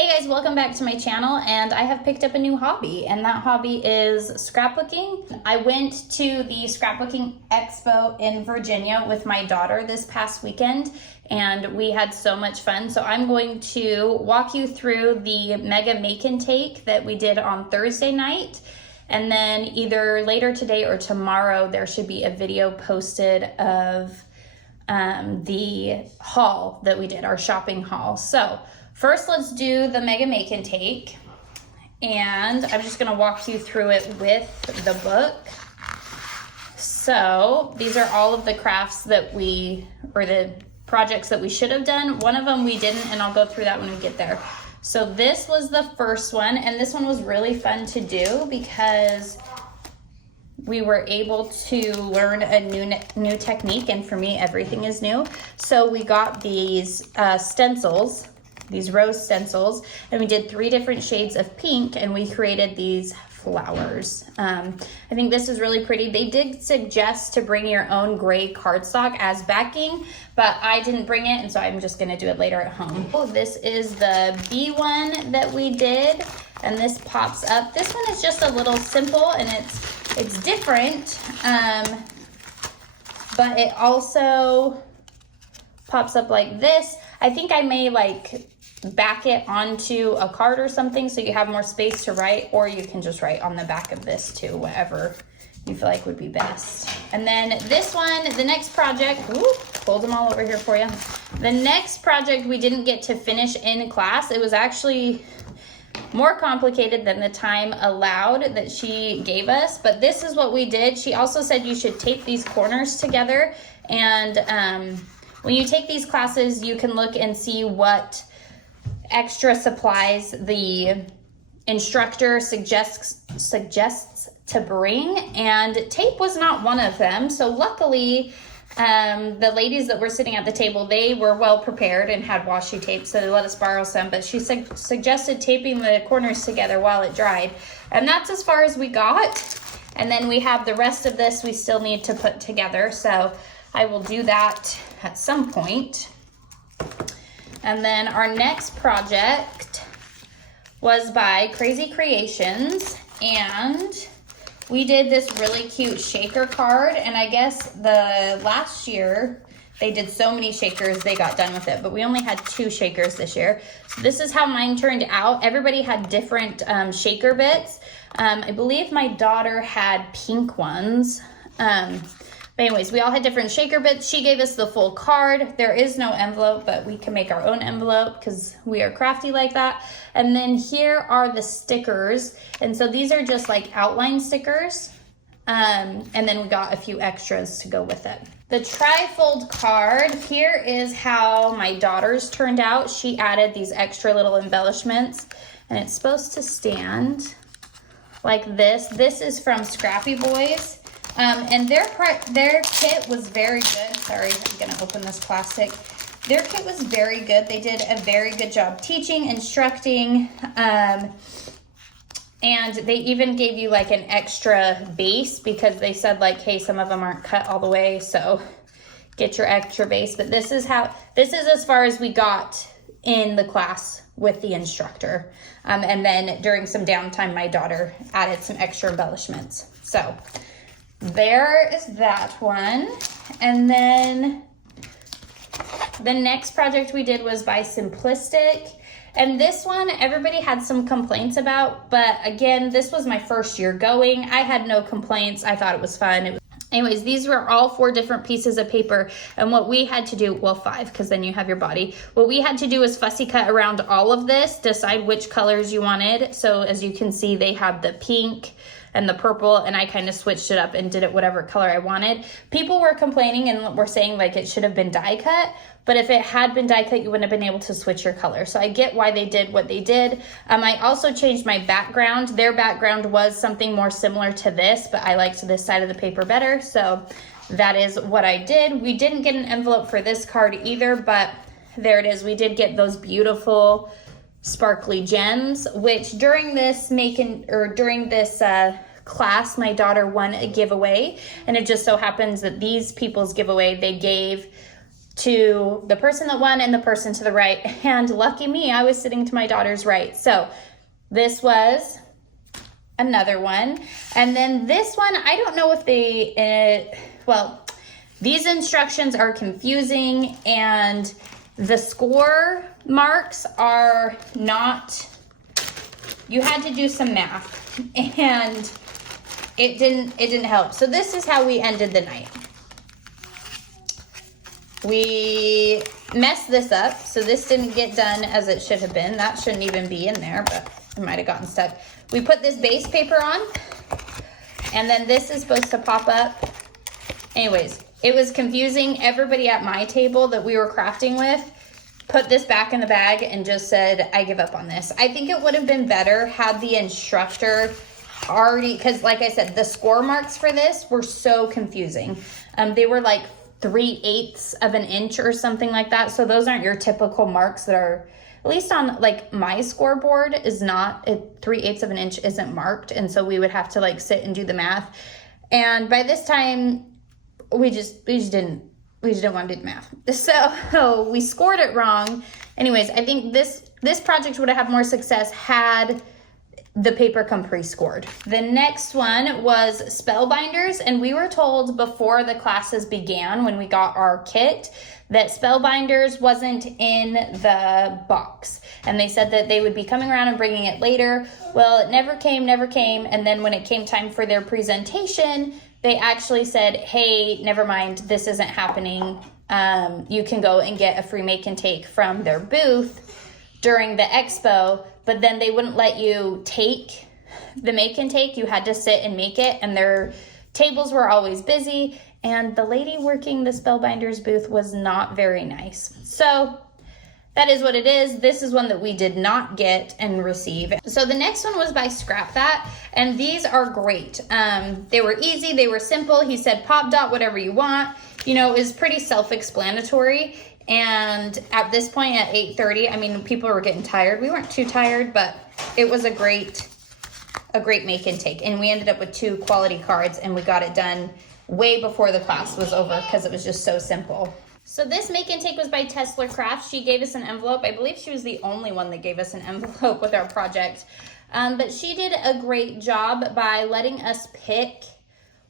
Hey guys, welcome back to my channel, and I have picked up a new hobby, and that hobby is scrapbooking. I went to the scrapbooking expo in Virginia with my daughter this past weekend, and we had so much fun. So I'm going to walk you through the mega make and take that we did on Thursday night, and then either later today or tomorrow there should be a video posted of the haul that we did, our shopping haul. So first, let's do the mega make and take, and I'm just gonna walk you through it with the book. So these are all of the crafts that or the projects that we should have done. One of them we didn't, and I'll go through that when we get there. So this was the first one, and this one was really fun to do because we were able to learn a new technique, and for me, everything is new. So we got these stencils, these rose stencils, and we did 3 different shades of pink, and we created these flowers. I think this is really pretty. They did suggest to bring your own gray cardstock as backing, but I didn't bring it, and so I'm just gonna do it later at home. Oh, this is the bee one that we did, and this pops up. This one is just a little simple, and it's different, but it also pops up like this. I think I may back it onto a card or something so you have more space to write, or you can just write on the back of this too, whatever you feel like would be best. And then this one, the next project, hold them all over here for you. The next project we didn't get to finish in class. It was actually more complicated than the time allowed that she gave us, but this is what we did. She also said you should tape these corners together, and when you take these classes, you can look and see what extra supplies the instructor suggests to bring, and tape was not one of them. So luckily, the ladies that were sitting at the table, they were well prepared and had washi tape, so they let us borrow some, but she suggested taping the corners together while it dried, and that's as far as we got. And then we have the rest of this we still need to put together, so I will do that at some point. And then our next project was by Crazy Creations, and we did this really cute shaker card, and I guess the last year they did so many shakers they got done with it, but we only had 2 shakers this year. So this is how mine turned out. Everybody had different shaker bits. I believe my daughter had pink ones. But anyways, we all had different shaker bits. She gave us the full card. There is no envelope, but we can make our own envelope because we are crafty like that. And then here are the stickers. And so these are just like outline stickers. And then we got a few extras to go with it. The tri-fold card, here is how my daughter's turned out. She added these extra little embellishments, and it's supposed to stand like this. This is from Scrappy Boys. And their kit was very good. Sorry, I'm gonna open this plastic. Their kit was very good. They did a very good job teaching, instructing, and they even gave you like an extra base because they said hey, some of them aren't cut all the way, so get your extra base. But this is as far as we got in the class with the instructor. And then during some downtime, my daughter added some extra embellishments. So there is that one. And then the next project we did was by Simplistic. And this one, everybody had some complaints about, but again, this was my first year going. I had no complaints. I thought it was fun. Anyways, these were all 4 different pieces of paper, and what we had to do, well, 5, because then you have your body. What we had to do was fussy cut around all of this, decide which colors you wanted. So as you can see, they have the pink and the purple, and I kind of switched it up and did it whatever color I wanted. People were complaining and were saying it should have been die cut, but if it had been die cut, you wouldn't have been able to switch your color. So I get why they did what they did. I also changed my background. Their background was something more similar to this, but I liked this side of the paper better, so that is what I did. We didn't get an envelope for this card either, but there it is. We did get those beautiful sparkly gems, which during this class, my daughter won a giveaway, and it just so happens that these people's giveaway, they gave to the person that won and the person to the right. And lucky me, I was sitting to my daughter's right. So this was another one. And then this one, I don't know if well, these instructions are confusing and the score marks are not, you had to do some math and it didn't help. So this is how we ended the night. We messed this up, so this didn't get done as it should have been. That shouldn't even be in there, but it might have gotten stuck. We put this base paper on, and then this is supposed to pop up. Anyways, it was confusing. Everybody at my table that we were crafting with put this back in the bag and just said, I give up on this. I think it would have been better had the instructor already, because like I said, the score marks for this were so confusing. They were like 3/8 of an inch or something like that. So those aren't your typical marks that are, at least on like my scoreboard is not, 3/8 of an inch isn't marked. And so we would have to like sit and do the math. And by this time we just didn't want to do the math. So we scored it wrong. Anyways, I think this project would have had more success had the paper come pre-scored. The next one was spellbinders, and we were told before the classes began when we got our kit that spellbinders wasn't in the box, and they said that they would be coming around and bringing it later. Well, it never came, and then when it came time for their presentation, they actually said, hey, never mind, this isn't happening. You can go and get a free make and take from their booth during the expo, but then they wouldn't let you take the make and take. You had to sit and make it, and their tables were always busy, and the lady working the spellbinders booth was not very nice. So that is what it is. This is one that we did not get and receive. So the next one was by Scrap That, and these are great. They were easy, they were simple. He said pop dot whatever you want. You know, it was pretty self-explanatory. And at this point at 8:30, I mean, people were getting tired. We weren't too tired, but it was a great make and take. And we ended up with 2 quality cards, and we got it done way before the class was over because it was just so simple. So this make and take was by Tesla Crafts. She gave us an envelope. I believe she was the only one that gave us an envelope with our project. But she did a great job by letting us pick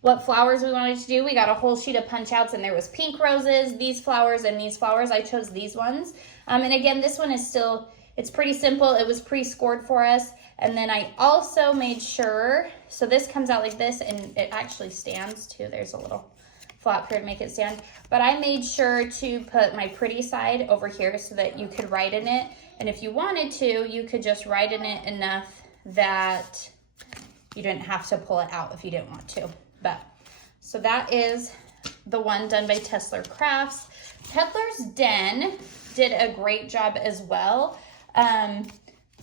what flowers we wanted to do. We got a whole sheet of punch outs, and there was pink roses, these flowers, and these flowers. I chose these ones. And again, this one is still, it's pretty simple. It was pre-scored for us. And then I also made sure, so this comes out like this, and it actually stands too. There's a little flap here to make it stand. But I made sure to put my pretty side over here so that you could write in it. And if you wanted to, you could just write in it enough that you didn't have to pull it out if you didn't want to. But so that is the one done by Tesla Crafts. Peddler's Den did a great job as well.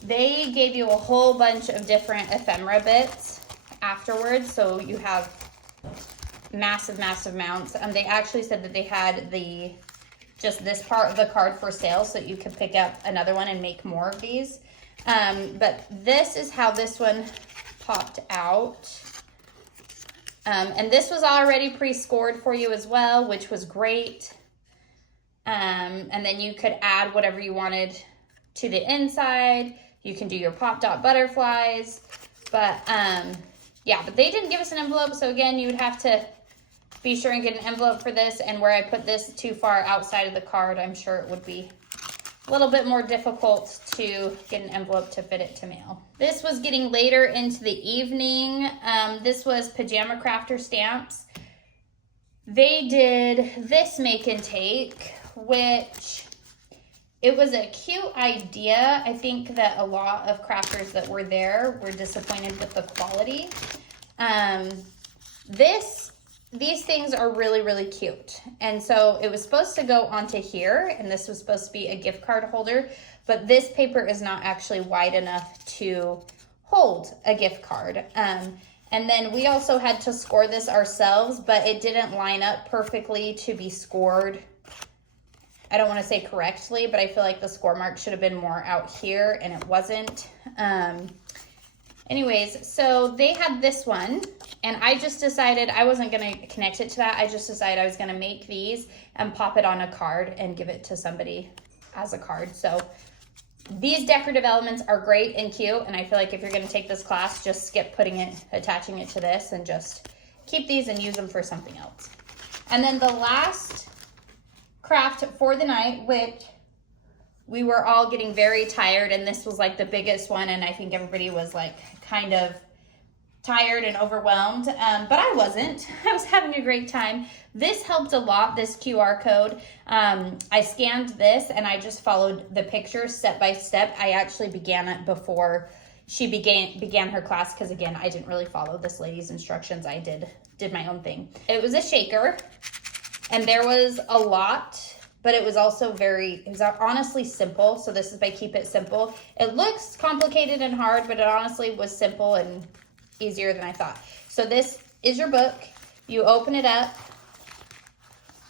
They gave you a whole bunch of different ephemera bits afterwards, so you have massive mounts. They actually said that they had just this part of the card for sale, so you could pick up another one and make more of these. But this is how this one popped out. And this was already pre-scored for you as well, which was great. And then you could add whatever you wanted to the inside. You can do your pop dot butterflies. But yeah, but they didn't give us an envelope. So again, you would have to be sure and get an envelope for this. And where I put this too far outside of the card, I'm sure it would be a little bit more difficult to get an envelope to fit it to mail. This was getting later into the evening. This was Pajama Crafter Stamps. They did this make and take, which it was a cute idea. I think that a lot of crafters that were there were disappointed with the quality. These things are really cute. And so it was supposed to go onto here, and this was supposed to be a gift card holder, but this paper is not actually wide enough to hold a gift card. And then we also had to score this ourselves, but it didn't line up perfectly to be scored. I don't want to say correctly, but I feel like the score mark should have been more out here, and it wasn't. Anyways, so they had this one, and I just decided I wasn't going to connect it to that. I just decided I was going to make these and pop it on a card and give it to somebody as a card. So these decorative elements are great and cute, and I feel like if you're going to take this class, just skip attaching it to this, and just keep these and use them for something else. And then the last craft for the night, which we were all getting very tired, and this was like the biggest one, and I think everybody was like kind of tired and overwhelmed, but I wasn't. I was having a great time. This helped a lot, this QR code. I scanned this and I just followed the pictures step by step. I actually began it before she began her class, because again, I didn't really follow this lady's instructions. I did my own thing. It was a shaker, and there was a lot, but it was also it was honestly simple. So this is by Keep It Simple. It looks complicated and hard, but it honestly was simple and easier than I thought. So this is your book. You open it up,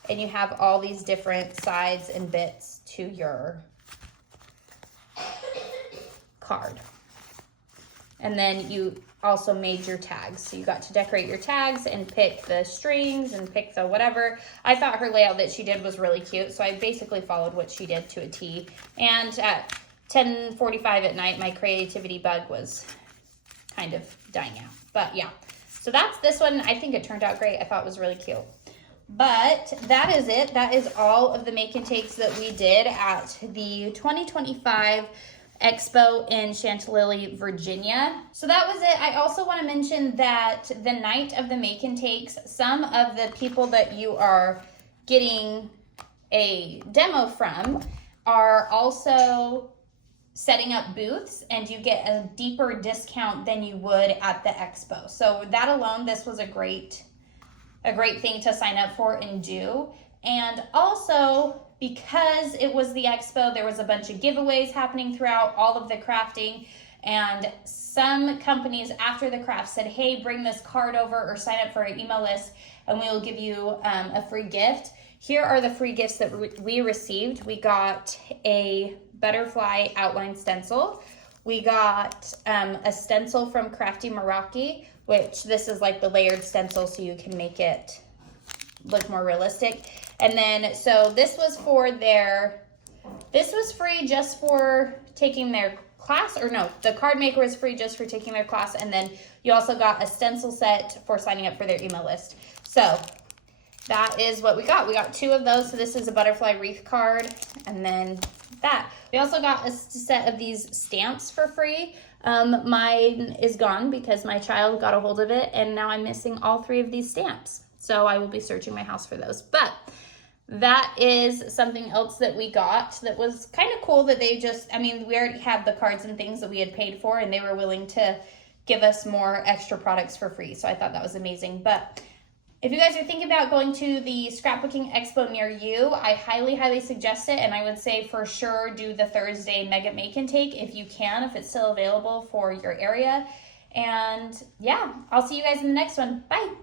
and you have all these different sides and bits to your card. And then you also made your tags. So you got to decorate your tags and pick the strings and pick the whatever. I thought her layout that she did was really cute, so I basically followed what she did to a T. And at 10:45 at night, my creativity bug was kind of dying out. But yeah, so that's this one. I think it turned out great. I thought it was really cute. But that is it. That is all of the make and takes that we did at the 2025 Expo in Chantilly, Virginia. So that was it. I also want to mention that the night of the make and takes, some of the people that you are getting a demo from are also setting up booths, and you get a deeper discount than you would at the Expo. So that alone, this was a great thing to sign up for and do. And also, because it was the Expo, there was a bunch of giveaways happening throughout all of the crafting, and some companies after the craft said, hey, bring this card over or sign up for our email list and we will give you a free gift. Here are the free gifts that we received. We got a butterfly outline stencil. We got a stencil from Crafty Meraki, which this is like the layered stencil so you can make it look more realistic. And then, so this was free just for taking their class, or no, the card maker was free just for taking their class. And then you also got a stencil set for signing up for their email list. So that is what we got. We got 2 of those. So this is a butterfly wreath card, and then that. We also got a set of these stamps for free. Mine is gone because my child got a hold of it, and now I'm missing all 3 of these stamps. So I will be searching my house for those. But that is something else that we got that was kind of cool, that they just, I mean, we already had the cards and things that we had paid for, and they were willing to give us more extra products for free. So I thought that was amazing. But if you guys are thinking about going to the scrapbooking expo near you, I highly, highly suggest it. And I would say for sure do the Thursday Mega Make and Take if you can, if it's still available for your area. And yeah, I'll see you guys in the next one. Bye.